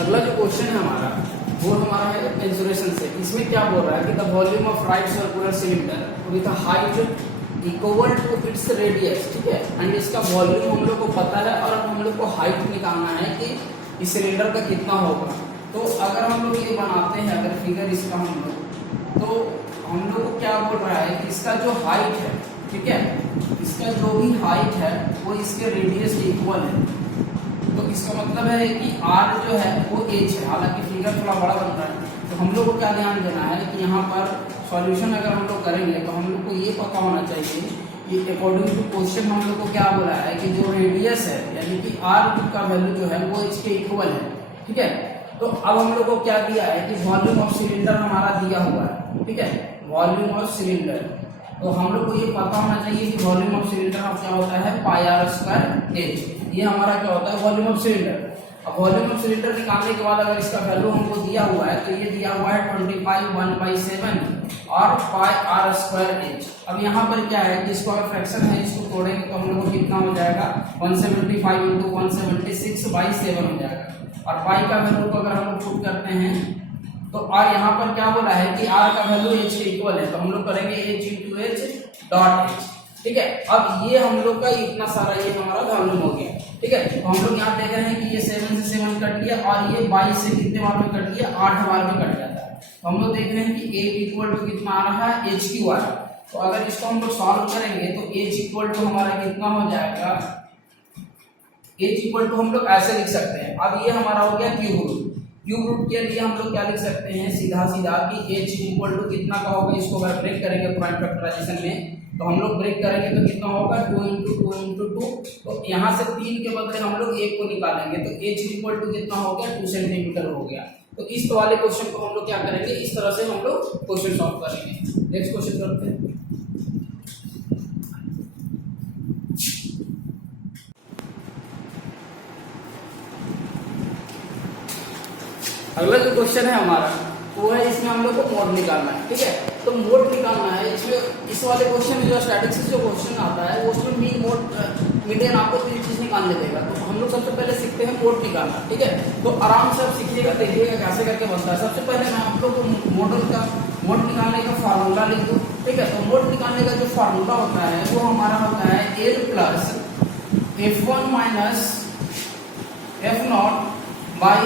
अगला जो क्वेश्चन है हमारा वो हमारा है मेंसुरेशन से। इसमें क्या बोल रहा है कि the volume of right circular cylinder with height equal to its radius, ठीक है, एंड इसका वॉल्यूम हम लोग को पता है और अब हम लोग को हाइट निकालना है कि इस सिलेंडर का कितना होगा। तो अगर हम लोग ये बनाते हैं, अगर फिगर इसका हम लोग, तो हम लोग को क्या बोल रहा है कि इसका जो हाइट है, ठीक है, इसका जो भी हाइट है वो इसके रेडियस के इक्वल है। तो इसका मतलब है कि r जो है वो h है, हालांकि फिगर थोड़ा बड़ा बन रहा है। तो हम लोग को क्या ध्यान देना है कि यहाँ पर सॉल्यूशन अगर हम लोग करेंगे तो हम लोग को ये पता होना चाहिए कि अकॉर्डिंग टू क्वेश्चन हम लोग को क्या बोला है कि जो रेडियस है यानी कि r का वैल्यू जो है वो h के इक्वल है, ठीक है। तो अब हम लोग को क्या दिया है कि वॉल्यूम ऑफ सिलेंडर हमारा दिया हुआ है, ठीक है, वॉल्यूम ऑफ सिलेंडर। तो हम लोग को ये पता होना चाहिए कि वॉल्यूम ऑफ सिलेंडर क्या होता है, पाई आर स्क्वायर एच। ये हमारा क्या होता है, वॉल्यूम ऑफ सिलेंडर। अब वॉल्यूम ऑफ सिलेंडर निकालने के बाद अगर इसका वैल्यू हमको दिया हुआ है तो ये दिया हुआ है 25/1/7 और पाई आर स्क्वायर एच। अब यहाँ पर क्या है कि इसको अगर फ्रैक्शन है इसको तोड़ेंगे तो हम लोग को कितना हो जाएगा, 175 × 176/7 हो जाएगा। और पाई का वैल्यू को अगर हम लोग पुट करते हैं तो और यहाँ पर क्या बोला है कि r का वैल्यू h के इक्वल है, तो हम लोग करेंगे h × h डॉट h, ठीक है। अब ये हम लोग का इतना सारा ये हमारा वॉल्यूम हो गया, ठीक है। तो हम लोग यहाँ देख रहे हैं कि ये 7 से 7 कट गया और ये 22 से कितने बार में कट गया, 8 बार में कट जाता है। तो हम लोग देख रहे हैं कि h इक्वल टू कितना आ रहा है, h क्यू आ रहा है। तो अगर इसको हम लोग सॉल्व करेंगे तो h इक्वल टू हमारा कितना हो जाएगा, h इक्वल टू हम लोग ऐसे लिख सकते हैं। अब ये हमारा हो गया क्यूब रूट। क्यूब रूट के लिए हम लोग क्या लिख सकते हैं, सीधा सीधा कि h इक्वल टू कितना का होगा, इसको अगर ब्रेक करेंगे प्राइम फैक्टराइजेशन में तो हम लोग ब्रेक करेंगे तो कितना होगा, 2 × 2 × 2। तो यहाँ से 3 के बदले हम लोग 1 को निकालेंगे तो h इक्वल टू कितना हो गया, 2 सेंटीमीटर हो गया। तो इस वाले क्वेश्चन को हम लोग क्या करेंगे, इस तरह से हम लोग क्वेश्चन सॉल्व करेंगे। नेक्स्ट क्वेश्चन करते हैं। अगला जो क्वेश्चन है हमारा वो है, इसमें हम लोग को मोड निकालना है, ठीक है। तो मोड निकालना है इसमें, इस वाले क्वेश्चन में जो स्टैटिस्टिक्स जो क्वेश्चन आता है वो उसमें मीन मोड मीडियन आपको 3 चीज निकालने देगा। तो हम लोग सबसे पहले सीखते हैं मोड निकालना, ठीक है। तो आराम से आप सीखिएगा, देखिएगा कैसे करके बनता है। सबसे पहले मैं आप लोग को मोड निकालने का फार्मूला लिख दूँ, ठीक है। तो मोड निकालने का जो फार्मूला होता है वो हमारा होता है L plus F1 - F0 by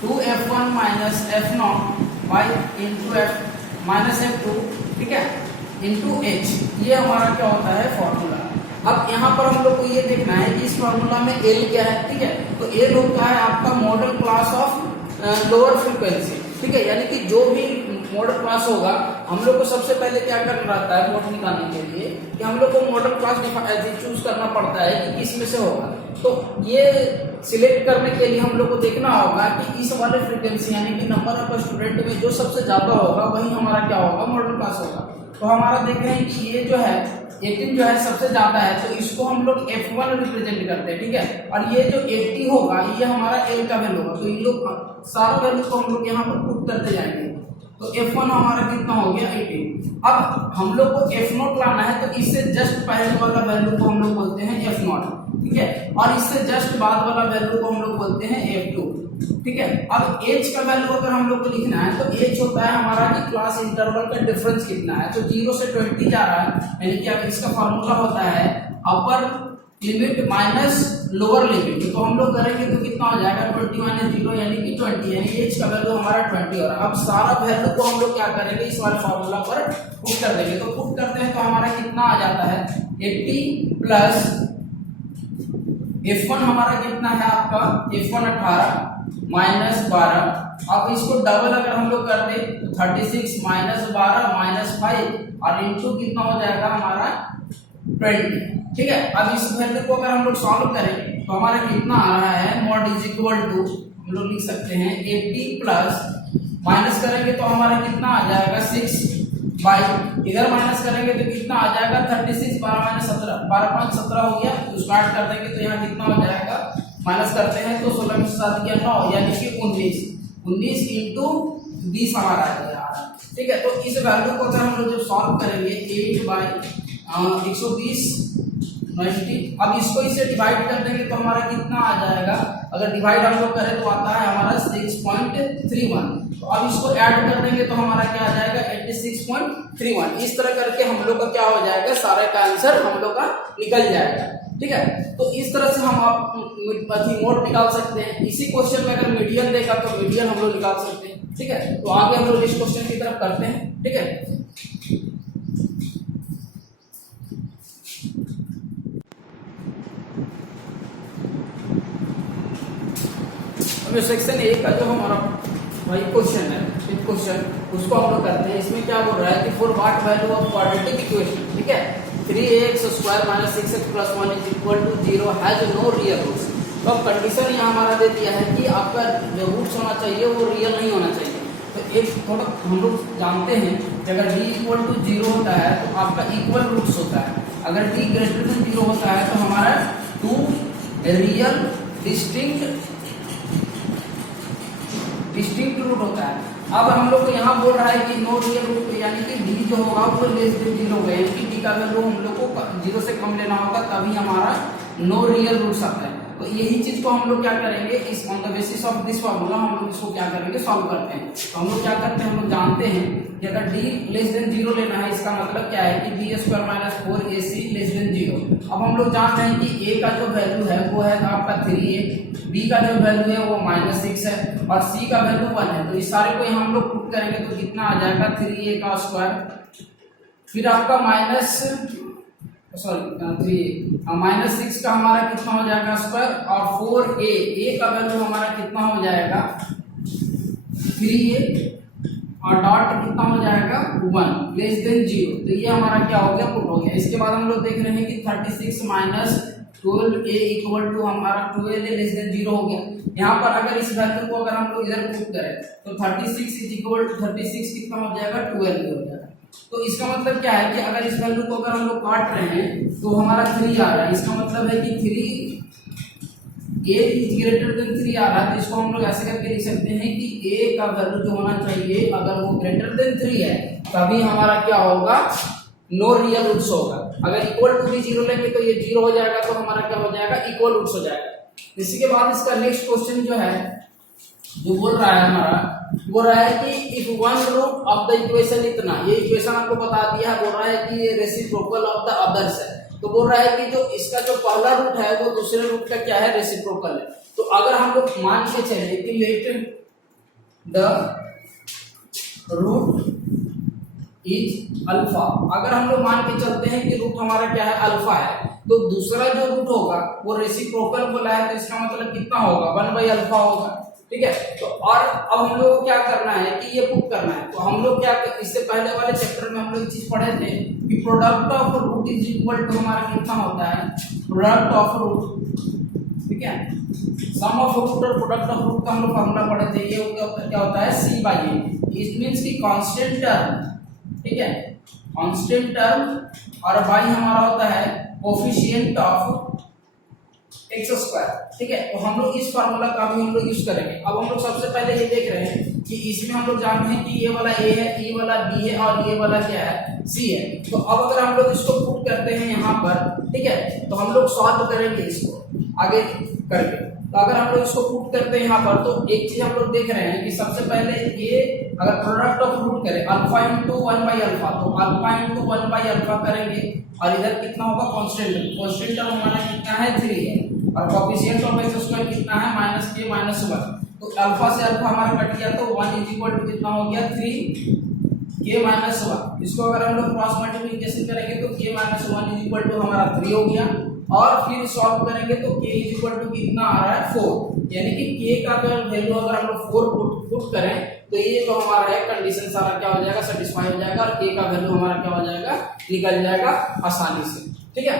2F1 - F0 by into F minus F2, ठीक है, इंटू H। ये हमारा क्या होता है फॉर्मूला। अब यहाँ पर हम लोग को ये देखना है कि इस फॉर्मूला में L क्या है, ठीक है। तो L होता है आपका model class of lower frequency, ठीक है। यानी कि जो भी मॉडल क्लास होगा हम लोग को सबसे पहले क्या करना रहता है मोड निकालने के लिए कि हम लोग को मॉडल क्लास चूज करना पड़ता है कि किस में से होगा। तो ये सिलेक्ट करने के लिए हम लोग को देखना होगा कि इस वाले फ्रीक्वेंसी यानी कि नंबर ऑफ स्टूडेंट में जो सबसे ज्यादा होगा वही हमारा क्या होगा, मॉडल क्लास होगा। तो हमारा देख रहे हैं कि ये जो है 18 जो है सबसे ज्यादा है, तो इसको हम लोग F1 रिप्रेजेंट करते हैं, ठीक है। और ये जो 80 होगा ये हमारा L का वैल्यू होगा। तो इन लोग सारा वैल्यू को हम लोग यहाँ पर पुट करते जाएंगे। तो F1 हमारा कितना हो गया, 18। अब हम लोग को F0 लाना है, तो इससे जस्ट पहले वाला वैल्यू को हम लोग बोलते हैं F0, ठीक है। और इससे जस्ट बाद वाला वैल्यू को हम लोग बोलते हैं F2, ठीक है। अब H का वैल्यू अगर हम लोग को लिखना है तो H होता है हमारा कि क्लास इंटरवल का डिफरेंस कितना है। तो 0 से 20 जा रहा है, यानी कि अब इसका फॉर्मूला होता है upper limit minus lower limit. तो हम लोग करेंगे तो कितना हो जाएगा, 20 - 0 यानी कि 20, यानी H का वैल्यू हमारा 20 हो रहा है। अब सारा वैल्यू को हम लोग क्या करेंगे, इस वाले फॉर्मूला पर पुट कर देंगे। तो पुट करते हैं तो हमारा कितना आ जाता है, 80 प्लस F1 हमारा कितना है आपका, F1 18 माइनस 12। अब इसको डबल अगर हम लोग कर दे तो 36 माइनस 12 माइनस 5 और इंटू कितना हो जाएगा हमारा 20, ठीक है। अब इस वैल्यू को अगर हम लोग सॉल्व करें तो हमारा कितना आ रहा है, मॉड इज इक्वल टू हम लोग लिख सकते हैं 80 प्लस माइनस करेंगे तो हमारा कितना आ जाएगा 6 बाई, इधर माइनस करेंगे तो कितना आ जाएगा 36, 12 - 17, 12 5 17 हो गया। तो स्टार्ट कर देंगे तो यहाँ कितना हो जाएगा, माइनस करते हैं तो 16 में 7 किया 9 यानी कि 19 इंटू 20 हमारा आ गया, ठीक है। तो इस वैल्यू को अगर हम लोग जब सॉल्व करेंगे 8/120 90, अब इसको इससे डिवाइड कर देंगे तो हमारा कितना आ जाएगा, अगर डिवाइड हम लोग करें तो आता है हमारा 6.31। तो अब इसको ऐड कर देंगे तो हमारा क्या आ जाएगा 86.31। इस तरह करके हम लोग का क्या हो जाएगा, सारे का आंसर हम लोग का निकल जाएगा। ठीक है, तो इस तरह से हम आप मोड निकाल सकते हैं। इसी क्वेश्चन में अगर मीडियन देगा तो मीडियन हम लोग निकाल सकते हैं। ठीक है, तो आगे हम लोग इस क्वेश्चन की तरफ करते हैं। ठीक है, अब सेक्शन ए का जो हमारा वही क्वेश्चन है, एक क्वेश्चन उसको हम लोग करते हैं। इसमें क्या बोल रहा है कि for what value of quadratic equation, ठीक है, 3ax² - 6x + 1 = 0 has no real roots. तो अब कंडीशन यहाँ हमारा दे दिया है कि आपका जो रूट्स होना चाहिए वो रियल नहीं होना चाहिए। तो एक थोड़ा हम लोग जानते हैं कि अगर d = 0 होता है तो आपका इक्वल रूट्स होता है। अगर d > 0 होता है तो हमारा 2 रियल डिस्टिंक्ट रूट होता है। अब हम लोग को यहाँ बोल रहा है कि नो रियल रूट, यानी कि d जो होगा वो लेस देन 0 होगा, यानी कि d का वैल्यू हम लोग को 0 से कम लेना होगा, तभी हमारा नो रियल रूट्स आता है। तो यही चीज को हम लोग क्या करेंगे, इस on the basis of this formula हम लोग इसको क्या करेंगे, सॉल्व करते हैं। तो हम लोग क्या करते हैं, हम लोग जानते हैं कि अगर d लेस देन 0 लेना है, इसका मतलब क्या है कि b² - 4ac लेस देन 0। अब हम लोग जानते हैं कि a का जो वैल्यू है वो है आपका 3a, b का जो वैल्यू है वो -6 है और c का वैल्यू 1 है। तो इस सारे को हम लोग पुट करेंगे तो कितना आ जाएगा 3a का स्क्वायर, फिर आपका -6 का हमारा कितना हो जाएगा स्क्वायर, और 4a का वैल्यू हमारा कितना हो जाएगा 3a, और डॉट कितना हो जाएगा 1 लेस देन 0। तो ये हमारा क्या हो गया, पुट हो गया। इसके बाद हम लोग देख रहे हैं कि 36 - 12a = हमारा 12a लेस देन 0 हो गया। यहाँ पर अगर इस वैल्यू को अगर हम लोग इधर पुट करें तो 36 कितना हो जाएगा 12 हो जाएगा। तो इसका मतलब क्या है कि अगर इस वैल्यू को अगर हम लोग काट रहे हैं तो हमारा 3 आ रहा है। इसका मतलब है कि 3a > 3 आ रहा है। तो इसको हम लोग ऐसे करके लिख सकते हैं कि a का वैल्यू जो होना चाहिए अगर वो > 3 है तभी हमारा क्या होगा, नो रियल रूट्स होगा। अगर इक्वल टू भी 0 लेंगे तो ये 0 हो जाएगा, तो हमारा क्या हो जाएगा, इक्वल रूट्स हो जाएगा। इसी के बाद इसका नेक्स्ट क्वेश्चन जो है जो बोल रहा है हमारा, बोल रहा है कि if one root of the equation इतना, ये इक्वेशन आपको बता दिया है, बोल रहा है कि ये रेसिप्रोकल ऑफ द अदर्स है। तो बोल रहा है कि जो इसका जो पहला रूट है वो दूसरे रूट का क्या है, रेसिप्रोकल है। तो अगर हम लोग मान के चले कि let the root is alpha, अगर हम लोग मान के चलते हैं कि रूट हमारा क्या है, अल्फा है, तो दूसरा जो रूट होगा वो रेसिप्रोकल बोला है, तो इसका मतलब कितना होगा, 1/अल्फा होगा। ठीक है, तो और अब हम लोग को क्या करना है कि ये पुट करना है। तो हम लोग क्या, इससे पहले वाले चैप्टर में हम लोग चीज पढ़े थे कि product of root is equal to हमारा कितना होता है, प्रोडक्ट ऑफ रूट, ठीक है, सम ऑफ रूट और प्रोडक्ट ऑफ रूट का हम लोग फॉर्मूला पढ़े थे। ये क्या होता है, c/a। इट मींस कि कांस्टेंट टर्म, ठीक है, कांस्टेंट टर्म, और y हमारा होता है कोफिशिएंट ऑफ x²। ठीक है, तो हम लोग इस फार्मूला का भी हम लोग यूज करेंगे। अब हम लोग सबसे पहले ये देख रहे हैं कि इसमें हम लोग जानते हैं कि ये वाला a है, ये वाला b है, और ये वाला क्या है, c है। तो अब अगर हम लोग इसको पुट करते हैं यहाँ पर, ठीक है, तो हम लोग सॉल्व करेंगे इसको आगे करके। तो अगर हम लोग इसको पुट करते हैं यहाँ पर, तो एक चीज हम लोग देख रहे हैं कि सबसे पहले ये अगर प्रोडक्ट ऑफ रूट करें अल्फा इंटू 1/अल्फा, तो अल्फा इंटू 1/अल्फा करेंगे, और इधर कितना होगा, कांस्टेंट टर्म हमारा कितना है, 3 है, और कोएफिशिएंट ऑफ x² कितना है, -k - 1। तो अल्फा से अल्फा हमारा कट गया, तो 1 = कितना हो गया, 3k - 1। इसको अगर हम लोग क्रॉस मल्टीप्लिकेशन करेंगे तो k - 1 = हमारा 3 हो गया, और फिर सॉल्व करेंगे तो k = कितना आ रहा है, 4। यानी कि k का वैल्यू अगर हम लोग 4 पुट करें तो ये जो हमारा है कंडीशन सारा क्या हो जाएगा, सेटिस्फाई हो जाएगा, और k का वैल्यू हमारा क्या हो जाएगा, निकल जाएगा आसानी से। ठीक है।